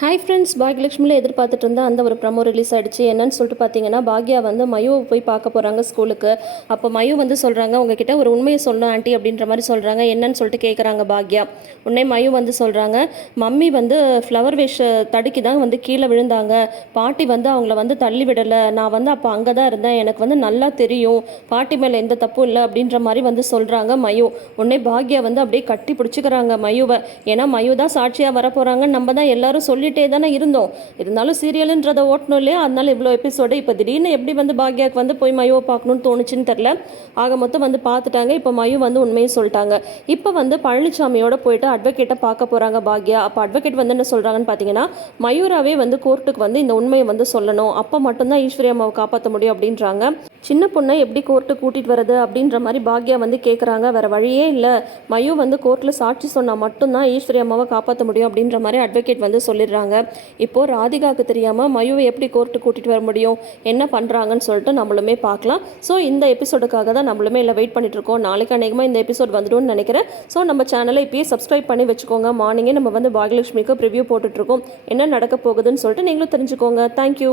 Hi friends பாக்யலட்சுமியில் எதிர்பார்த்துட்டு இருந்த அந்த ஒரு ப்ரமோ ரிலீஸ் ஆயிடுச்சு. என்னன்னு சொல்லிட்டு பார்த்தீங்கன்னா பாக்யா வந்து மயுவை போய் பார்க்க போகிறாங்க ஸ்கூலுக்கு அப்போ மயு வந்து சொல்கிறாங்க உங்ககிட்ட ஒரு உண்மையை சொல்லணும் ஆண்டி அப்படின்ற மாதிரி சொல்கிறாங்க என்னன்னு சொல்லிட்டு கேட்குறாங்க பாக்யா. உடனே மயு வந்து சொல்கிறாங்க மம்மி வந்து ஃப்ளவர் வேஷ தடுக்கி தான் வந்து கீழே விழுந்தாங்க. பாட்டி வந்து அவங்கள வந்து தள்ளி விடலை. நான் வந்து அப்போ அங்கே தான் இருந்தேன். எனக்கு வந்து நல்லா தெரியும். பாட்டி மேலே எந்த தப்பும் இல்லை அப்படின்ற மாதிரி வந்து சொல்கிறாங்க மயு. உடனே பாக்யா வந்து அப்படியே கட்டி பிடிச்சிக்கிறாங்க மயுவை. ஏன்னா மயு தான் சாட்சியாக வரப்போகிறாங்க நம்ம தான் எல்லாரும் சொல்லிட்டே தானே இருந்தோம். இருந்தாலும் சீரியலுன்றதை ஓட்டணும் இல்லையா? அதனால இவ்வளோ எபிசோடு இப்போ திடீர்னு எப்படி வந்து பாக்யாக்கு வந்து போய் மயுவை பார்க்கணும்னு தோணுச்சுன்னு தெரில ஆக மொத்தம் வந்து பார்த்துட்டாங்க. இப்போ மயு வந்து உண்மையை சொல்லிட்டாங்க. இப்போ வந்து பழனிசாமியோட போயிட்டு அட்வொகேட்டை பார்க்க போகிறாங்க பாக்யா. அப்போ அட்வொகேட் வந்து என்ன சொல்கிறாங்கன்னு பார்த்தீங்கன்னா மயூராவே வந்து கோர்ட்டுக்கு வந்து இந்த உண்மையை வந்து சொல்லணும். அப்போ மட்டும்தான் ஈஸ்வரி அம்மாவை காப்பாற்ற முடியும் அப்படின்றாங்க. சின்ன பொண்ணை எப்படி கோர்ட்டு கூட்டிகிட்டு வரது அப்படின்ற மாதிரி பாக்யா வந்து கேட்குறாங்க வேறு வழியே இல்லை. மயு வந்து கோர்ட்டில் சாட்சி சொன்னால் மட்டும்தான் ஈஸ்வரி அம்மாவை காப்பாற்ற முடியும் அப்படின்ற மாதிரி அட்வொகேட் வந்து சொல்லிடுறாங்க. இப்போது ராதிகாவுக்கு தெரியாமல் மயுவை எப்படி கோர்ட்டு கூட்டிகிட்டு வர முடியும்? என்ன பண்ணுறாங்கன்னு சொல்லிட்டு நம்மளுமே பார்க்கலாம். ஸோ இந்த எபிசோடுக்காக தான் நம்மளுமே இல்லை வெயிட் பண்ணிட்டு இருக்கோம். நாளைக்கு அநேகமாக இந்த எபிசோட் வந்துடும்னு நினைக்கிறேன். ஸோ நம்ம சேனலை இப்பயே சப்ஸ்கிரைப் பண்ணி வச்சுக்கோங்க. மார்னிங்கே நம்ம வந்து பாக்யலட்சுமிக்கு ரிவ்யூ போட்டுட்ருக்கோம் என்ன நடக்க போகுதுன்னு சொல்லிட்டு நீங்களும் தெரிஞ்சுக்கோங்க. தேங்க்யூ